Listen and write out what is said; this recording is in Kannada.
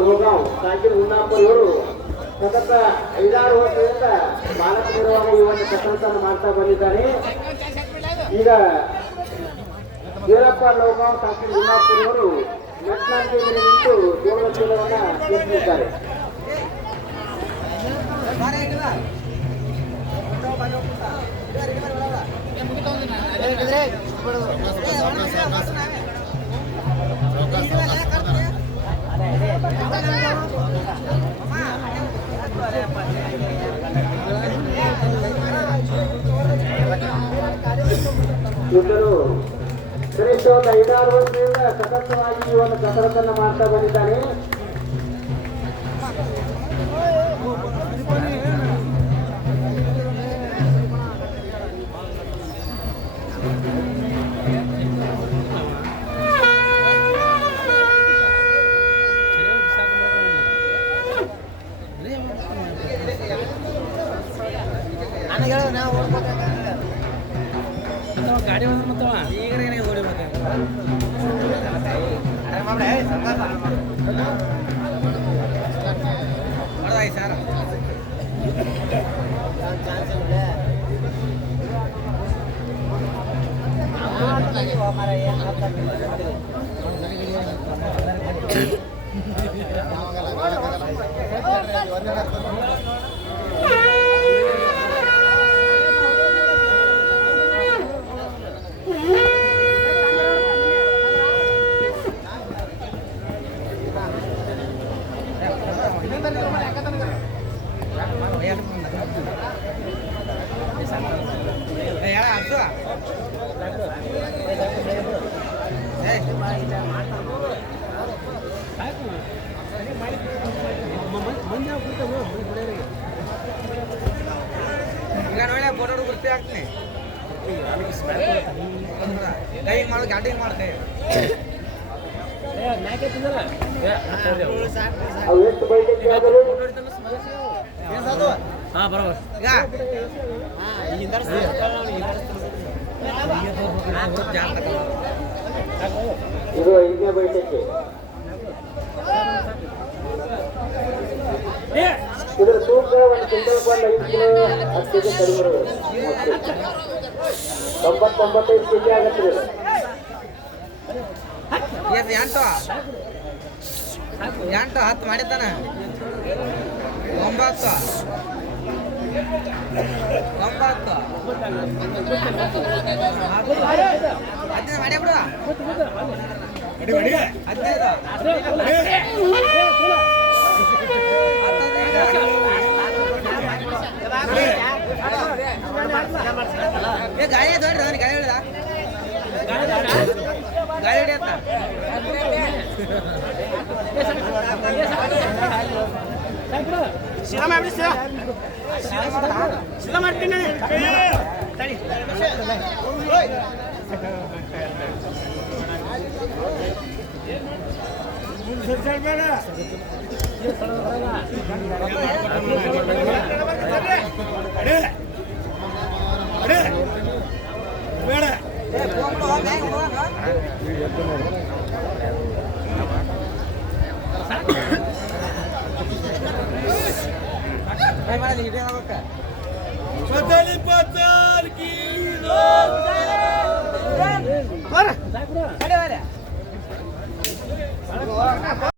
ಲೋಗಾಂವ್ ಸಾಕಿರ್ ಹುನ್ನಾಪುರ್ ಇವರು ಸತತ 5-6 ವರ್ಷದಿಂದ ಬಾಲಕ ನಿರ್ವಹಣೆ ಈ ಒಂದು ಕೆಲಸವನ್ನು ಮಾಡ್ತಾ ಬಂದಿದ್ದಾರೆ. ಈಗ ವೀರಪ್ಪ ಲೋಗಾಂವ್ ಸಾಕಿರ್ ಹುನ್ನಾಪುರ್ ಇವರು ಮೆಟ್ನಾಂತಿ ನಿಂತು ಜೋಳ ಚೀಲವನ್ನು ಗೆದ್ದಿದ್ದಾರೆ. ಇವರು ಕನಿಷ್ಠ 5-6 ವರ್ಷದಿಂದ ಸತತವಾಗಿ ಈ ಒಂದು ಕಸರತ್ತನ್ನು ಮಾಡ್ತಾ ಬಂದಿದ್ದಾನೆ. ಗಾಡಿ ಮತ್ತವ ಈಗ ಓಡಿಬೇಕು ಸರ್ ಈಗ ನೋಡಿ ಫೋಟೋ ಗುರ್ತಿ ಹಾಕ್ತೀನಿ ಡೈವಿಂಗ್ ಮಾಡೋದು ಗಾಡಿಂಗ್ ಮಾಡ್ತೇವೆ ಹಾಂ ಬರೋಬರ್ ಈಗ ಇದು 5ನೇ ಬೈಟಕ್ಕೆ ಇದರ ತೂಕ 1 ಕ್ವಿಂಟಲ್ 5 ಕಿಲೋ 10 ಕೆಜಿ ಕಡಿಮೆ ಬರುತ್ತೆ. 99 ಕೆಜಿ ಆಗುತ್ತೆ. ಎಂಟು 10 ಮಾಡಿದ್ದಾನ 9 10 ಮಾಡಿ ಬಿಡುವ 15 ಗಾಳಿ ದೊಡ್ಡ ಗಾಳಿ ಹಿಡಿದ ಗಾಳಿ ಹಿಡಿಯತ್ತ ಶಿರಾ ಮಾಡಿ ಶಿರಾ ಮಾಡ್ತೀನಿ